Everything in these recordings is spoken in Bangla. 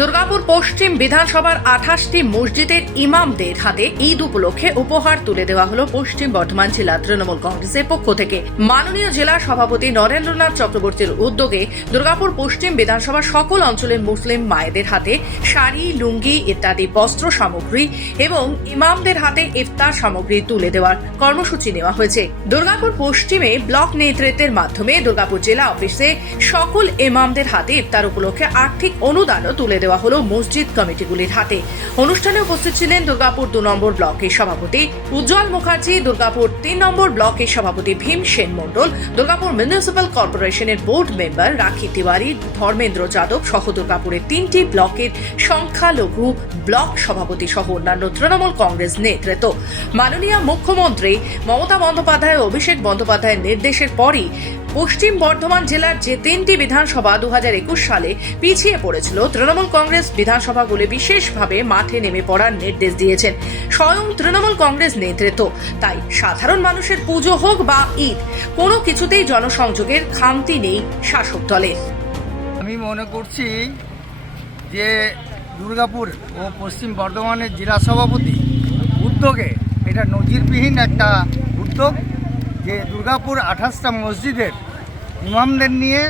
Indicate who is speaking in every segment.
Speaker 1: দুর্গাপুর পশ্চিম বিধানসভার আঠাশটি মসজিদের ইমামদের হাতে ঈদ উপলক্ষে উপহার তুলে দেওয়া হলো পশ্চিম বর্ধমান জেলা তৃণমূল কংগ্রেসের পক্ষ থেকে। মাননীয় জেলা সভাপতি নরেন্দ্রনাথ চক্রবর্তীর উদ্যোগে দুর্গাপুর পশ্চিম বিধানসভার সকল অঞ্চলের মুসলিম মায়েদের হাতে শাড়ি, লুঙ্গি ইত্যাদি বস্ত্র সামগ্রী এবং ইমামদের হাতে ইফতার সামগ্রী তুলে দেওয়ার কর্মসূচি নেওয়া হয়েছে। দুর্গাপুর পশ্চিমে ব্লক নেতৃত্বের মাধ্যমে দুর্গাপুর জেলা অফিসে সকল ইমামদের হাতে ইফতার উপলক্ষে আর্থিক অনুদানও তুলে দেওয়া হলো মসজিদ কমিটিগুলির হাতে। অনুষ্ঠানে উপস্থিত ছিলেন দুর্গাপুর দু নম্বর ব্লকের সভাপতি উজ্জ্বল মুখার্জি, দুর্গাপুর তিন নম্বর ব্লকের সভাপতি ভীম সেন মণ্ডল, দুর্গাপুর মিউনিসিপ্যাল কর্পোরেশনের বোর্ড মেম্বার রাখি তিওয়ারি, ধর্মেন্দ্র যাদব সহ দুর্গাপুরের তিনটি ব্লকের সংখ্যালঘু ব্লক সভাপতি সহ অন্যান্য তৃণমূল কংগ্রেস নেতৃত্ব। মাননীয় মুখ্যমন্ত্রী মমতা বন্দ্যোপাধ্যায় ও অভিষেক বন্দ্যোপাধ্যায়ের নির্দেশের পরই পশ্চিম বর্ধমান জেলার যে তিনটি বিধানসভা দু হাজার একুশ সালে পিছিয়ে পড়েছিল, তৃণমূল কংগ্রেস বিধানসভাগুলি বিশেষভাবে মাঠে নেমে পড়ার নির্দেশ দিয়েছেন। স্বয়ং তৃণমূল কংগ্রেস নেতৃত্ব। তাই সাধারণ মানুষের পুজো হোক বা ঈদ, কোনো কিছুতেই জনসংযোগের খামতি নেই শাসক দলের।
Speaker 2: আমি মনে করছি যে দুর্গাপুর ও পশ্চিম বর্ধমানের জেলা সভাপতি উদ্যোগে এটা নজিরবিহীন একটা উদ্যোগ যে দুর্গাপুর আঠাশটা মসজিদের ইমামদের নিয়ে,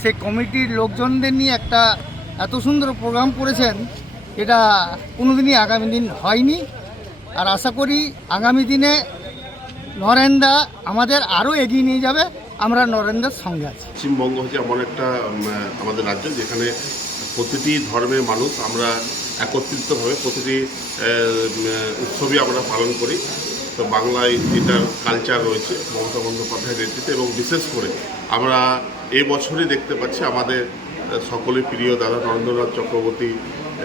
Speaker 2: সেই কমিটির লোকজনদের নিয়ে একটা এত সুন্দর প্রোগ্রাম করেছেন, এটা কোনোদিনই আগামী দিন হয়নি। আর আশা করি আগামী দিনে নরেন্দা আমাদের আরও এগিয়ে নিয়ে যাবে, আমরা নরেন্দ্রের সঙ্গে আছি।
Speaker 3: পশ্চিমবঙ্গ হচ্ছে এমন একটা আমাদের রাজ্য যেখানে প্রতিটি ধর্মের মানুষ আমরা একত্রিতভাবে প্রতিটি উৎসবই আমরা পালন করি। তো বাংলায় এটার কালচার রয়েছে, মমতা বন্দ্যোপাধ্যায়ের নেতৃত্বে এবং বিশেষ করে আমরা এই বছরই দেখতে পাচ্ছি আমাদের সকলের প্রিয় দাদা নরেন্দ্রনাথ চক্রবর্তী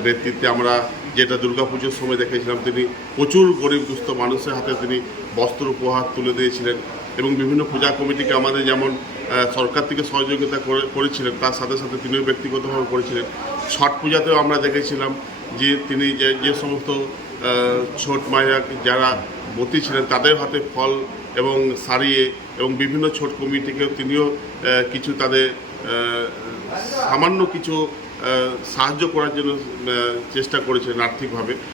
Speaker 3: নেতৃত্বে আমরা যেটা দুর্গাপুজোর সময় দেখেছিলাম, তিনি প্রচুর গরিব দুস্থ মানুষের হাতে তিনি বস্ত্র উপহার তুলে দিয়েছিলেন এবং বিভিন্ন পূজা কমিটিকে আমাদের যেমন সরকার থেকে সহযোগিতা করে- করেছিলেন, তার সাথে সাথে তিনিও ব্যক্তিগতভাবে করেছিলেন। ছট পূজাতেও আমরা দেখেছিলাম যে তিনি যে যে সমস্ত ছোট মায়া যারা মতি ছিলেন, তাদের হাতে ফল এবং সারিয়ে এবং বিভিন্ন ছোট কমিটিকেও তিনিও কিছু তাদের সামান্য কিছু সাহায্য করার জন্য চেষ্টা করেছেন আর্থিকভাবে।